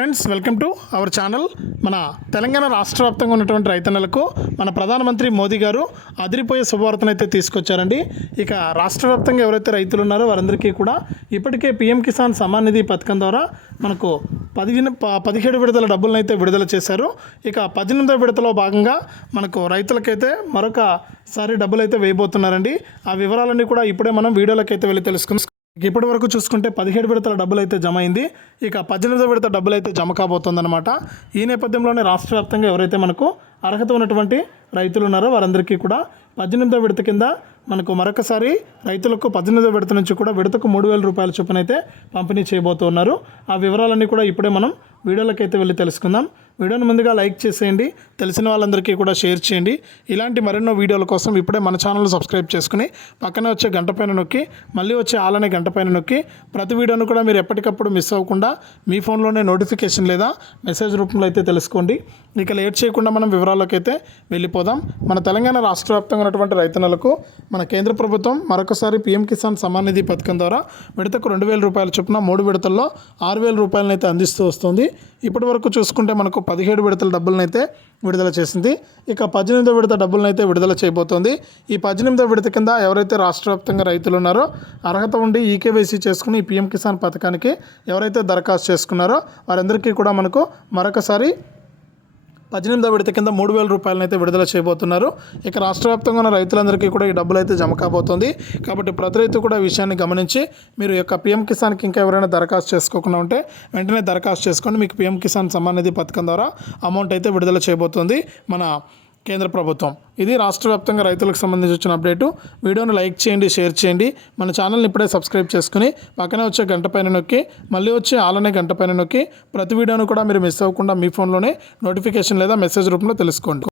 Friends welcome to our channel. మన తెలంగాణ రాష్ట్ర వ్యాప్తంగా ఉన్నటువంటి రైతన్నలకు మన ప్రధానమంత్రి మోదీ గారు అదిరిపోయే శుభవార్తను అయితే తీసుకొచ్చారండి. ఇక రాష్ట్ర వ్యాప్తంగా ఎవరైతే రైతులు ఉన్నారో వారందరికీ కూడా ఇప్పటికే పీఎం కిసాన్ సమాన్ నిధి పథకం ద్వారా మనకు పదిహేను ప- పదిహేడు విడతల డబ్బులను అయితే విడుదల చేశారు. ఇక పద్దెనిమిదో విడతలో భాగంగా మనకు రైతులకైతే మరొకసారి డబ్బులు అయితే వేయబోతున్నారండి. ఆ వివరాలన్నీ కూడా ఇప్పుడే మనం వీడియోలకైతే వెళ్ళి తెలుసుకుందాం. ఇప్పటి వరకు చూసుకుంటే పదిహేడు విడతల డబ్బులు అయితే జమ అయింది ఇక పద్దెనిమిదో విడత డబ్బులు అయితే జమ కాబోతుందన్నమాట. ఈ నేపథ్యంలోనే రాష్ట్ర వ్యాప్తంగా ఎవరైతే మనకు అర్హత ఉన్నటువంటి రైతులు ఉన్నారో వారందరికీ కూడా పద్దెనిమిదో విడత కింద మనకు మరొకసారి రైతులకు పద్దెనిమిదో విడత నుంచి కూడా విడతకు మూడు వేల రూపాయల చొప్పున అయితే పంపిణీ చేయబోతున్నారు. ఆ వివరాలన్నీ కూడా ఇప్పుడే మనం వీడియోలకైతే వెళ్ళి తెలుసుకుందాం. వీడియోని ముందుగా లైక్ చేసేయండి. తెలిసిన వాళ్ళందరికీ కూడా షేర్ చేయండి. ఇలాంటి మరెన్నో వీడియోల కోసం ఇప్పుడే మన ఛానల్ సబ్స్క్రైబ్ చేసుకుని పక్కనే వచ్చే గంట పైన నొక్కి మళ్ళీ వచ్చే ఆలనే గంట పైన నొక్కి ప్రతి వీడియోను కూడా మీరు ఎప్పటికప్పుడు మిస్ అవ్వకుండా మీ ఫోన్లోనే నోటిఫికేషన్ లేదా మెసేజ్ రూపంలో అయితే తెలుసుకోండి. ఇక లేట్ చేయకుండా మనం వివరాల్లోకి అయితే వెళ్ళిపోదాం. మన తెలంగాణ రాష్ట్ర వ్యాప్తంగా ఉన్నటువంటి రైతన్నలకు మన కేంద్ర ప్రభుత్వం మరొకసారి పీఎం కిసాన్ సమాన్ నిధి పథకం ద్వారా విడతకు రెండు వేల రూపాయల చొప్పున మూడు విడతల్లో ఆరు వేల రూపాయలను అయితే అందిస్తూ వస్తుంది. ఇప్పటి వరకు చూసుకుంటే మనకు పదిహేడు విడతల డబ్బులనైతే విడుదల చేసింది. ఇక పద్దెనిమిదో విడత డబ్బులనైతే విడుదల చేయబోతోంది. ఈ పద్దెనిమిదో విడత కింద ఎవరైతే రాష్ట్ర వ్యాప్తంగా రైతులు ఉన్నారో అర్హత ఉండి ఈకేవైసీ చేసుకుని ఈ పీఎం కిసాన్ పథకానికి ఎవరైతే దరఖాస్తు చేసుకున్నారో వారందరికీ కూడా మనకు మరొకసారి పద్దెనిమిదో విడత కింద మూడు వేల రూపాయలను అయితే విడుదల చేయబోతున్నారు. ఇక రాష్ట్ర వ్యాప్తంగా ఉన్న రైతులందరికీ కూడా ఈ డబ్బులు అయితే జమ కాబోతుంది. కాబట్టి ప్రతి రైతు కూడా విషయాన్ని గమనించి మీరు యొక్క పీఎం కిసాన్కి ఇంకా ఎవరైనా దరఖాస్తు చేసుకోకుండా ఉంటే వెంటనే దరఖాస్తు చేసుకోండి. మీకు పీఎం కిసాన్ సమ్మాన్ నిధి పథకం ద్వారా అమౌంట్ అయితే విడుదల చేయబోతుంది. మన కేంద్ర ప్రభుత్వం. ఇది రాష్ట్ర వ్యాప్తంగా రైతులకు సంబంధించి వచ్చిన అప్డేటు. వీడియోను లైక్ చేయండి షేర్ చేయండి. మన ఛానల్ని ఇప్పుడే సబ్స్క్రైబ్ చేసుకుని పక్కనే వచ్చే గంట పైన నొక్కి మళ్ళీ వచ్చే ఆలనే గంట పైన నొక్కి ప్రతి వీడియోను కూడా మీరు మిస్ అవ్వకుండా మీ ఫోన్లోనే నోటిఫికేషన్ లేదా మెసేజ్ రూపంలో తెలుసుకోండి.